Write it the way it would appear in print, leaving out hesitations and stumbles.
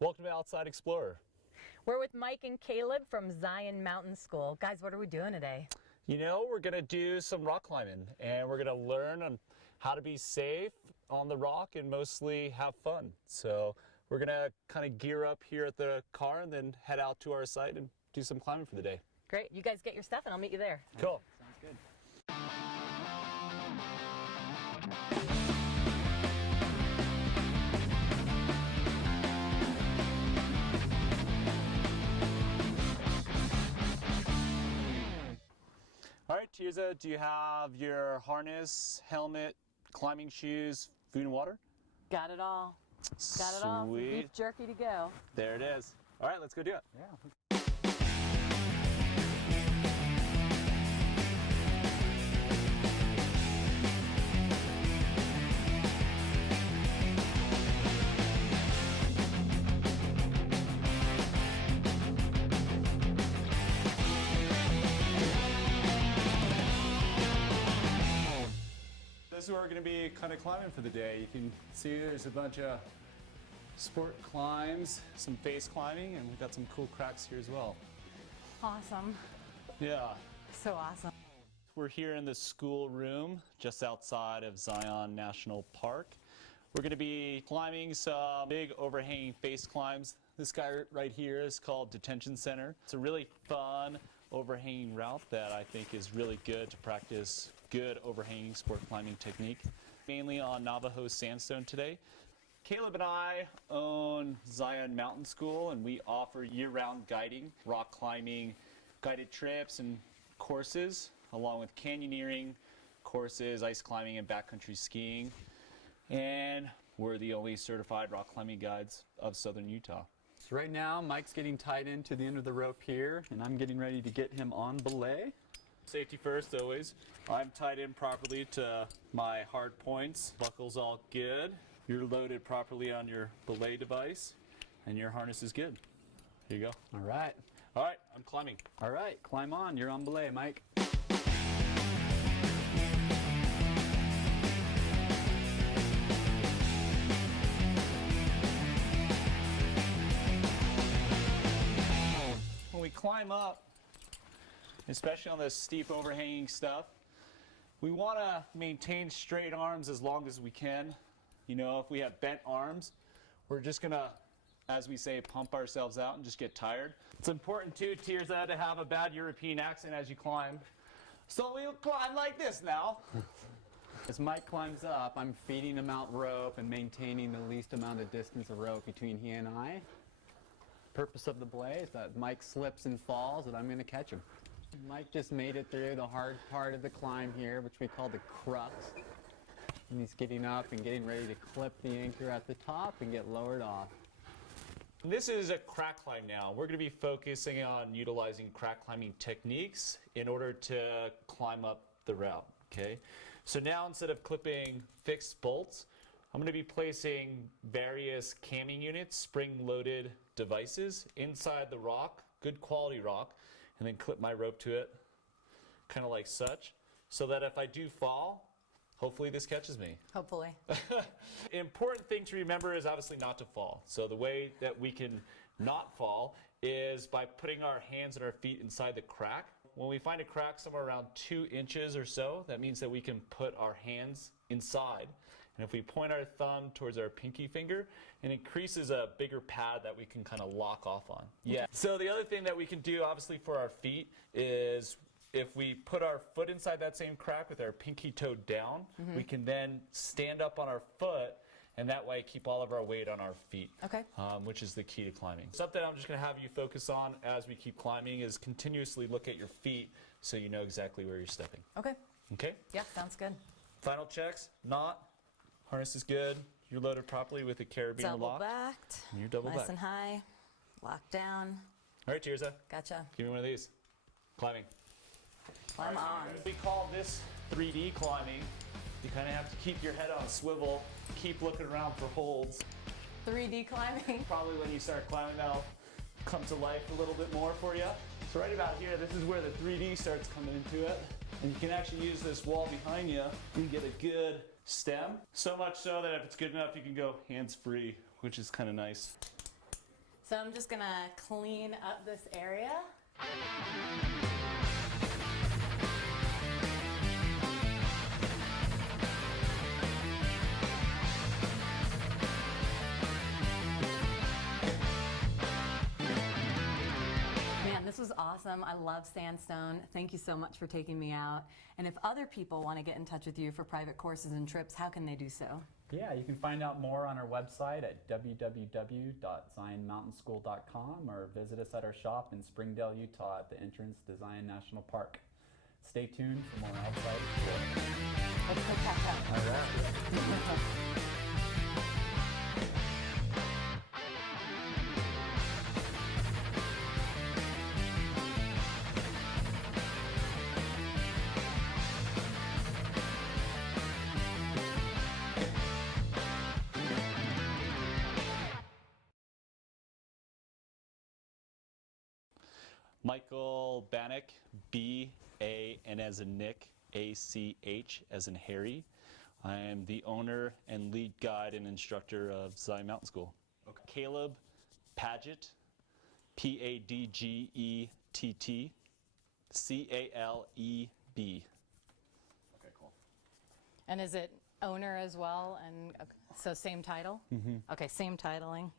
Welcome to Outside Explorer. We're with Mike and Caleb from Zion Mountain School. Guys, what are we doing today? You know, we're going to do some rock climbing, and we're going to learn on how to be safe on the rock and mostly have fun. So we're going to kind of gear up here at the car and then head out to our site and do some climbing for the day. Great. You guys get your stuff and I'll meet you there. Cool. Sounds good. All right, Tirza, do you have your harness, helmet, climbing shoes, food and water? Got it all. Got it all. Some Sweet. beef jerky to go. There it is. All right, let's go do it. Yeah. This is where we're going to be kind of climbing for the day. You can see there's a bunch of sport climbs, some face climbing, and we've got some cool cracks here as well. Awesome. Yeah. So awesome. We're here in the school room just outside of Zion National Park. We're going to be climbing some big overhanging face climbs. This guy right here is called Detention Center. It's a really fun overhanging route that I think is really good to practice good overhanging sport climbing technique. Mainly on Navajo sandstone today. Caleb and I own Zion Mountain School, and we offer year-round guiding, rock climbing, guided trips and courses, along with canyoneering courses, ice climbing, and backcountry skiing. And we're the only certified rock climbing guides of southern Utah. So right now, Mike's getting tied into the end of the rope here, and I'm getting ready to get him on belay. Safety first, always. I'm tied in properly to my hard points. Buckle's all good. You're loaded properly on your belay device, and your harness is good. Here you go. All right. All right, I'm climbing. All right, climb on. You're on belay, Mike. When we climb up, especially on this steep overhanging stuff, we want to maintain straight arms as long as we can. You know, if we have bent arms, we're just going to, as we say, pump ourselves out and just get tired. It's important too, Tirza, to have a bad European accent as you climb. So we'll climb like this now. As Mike climbs up, I'm feeding him out rope and maintaining the least amount of distance of rope between he and I. Purpose of the belay is that Mike slips and falls and I'm going to catch him. Mike just made it through the hard part of the climb here, which we call the crux. And he's getting up and getting ready to clip the anchor at the top and get lowered off. This is a crack climb now. We're going to be focusing on utilizing crack climbing techniques in order to climb up the route. Okay, so now instead of clipping fixed bolts, I'm going to be placing various camming units, spring-loaded devices inside the rock, good quality rock, and then clip my rope to it, kind of like such, so that if I do fall, hopefully this catches me. Hopefully. Important thing to remember is obviously not to fall. So the way that we can not fall is by putting our hands and our feet inside the crack. When we find a crack somewhere around 2 inches or so, that means that we can put our hands inside. And if we point our thumb towards our pinky finger, it increases a bigger pad that we can kind of lock off on. Yeah. So the other thing that we can do, obviously, for our feet is if we put our foot inside that same crack with our pinky toe down, we can then stand up on our foot, and that way keep all of our weight on our feet, Okay. Which is the key to climbing. Something I'm just going to have you focus on as we keep climbing is continuously look at your feet so you know exactly where you're stepping. Okay. Okay? Yeah, sounds good. Final checks, knot, harness is good, you're loaded properly with a carabiner Double lock. backed. And you're double nice backed. and high. Locked down. All right, Tirza, Gotcha. give me one of these. Climbing. Climb on. We call this 3D climbing. You kind of have to keep your head on a swivel, keep looking around for holds. 3D climbing. Probably when you start climbing, that'll come to life a little bit more for you. So right about here, this is where the 3D starts coming into it. And you can actually use this wall behind you and get a good stem. So much so that if it's good enough, you can go hands-free, which is kind of nice. So I'm just gonna clean up this area. Man, this was awesome. I love sandstone. Thank you so much for taking me out. And if other people want to get in touch with you for private courses and trips, how can they do so? Yeah, you can find out more on our website at www.zionmountainschool.com or visit us at our shop in Springdale, Utah at the entrance to Zion National Park. Stay tuned for more outside exploring. Let's go catch up. All right. Michael Bannock, B-A-N as in Nick, A-C-H as in Harry. I am the owner and lead guide and instructor of Zion Mountain School. Okay. Caleb Paget, P-A-D-G-E-T-T, C-A-L-E-B. Okay, cool. And is it owner as well? And so same title? Okay, same titling.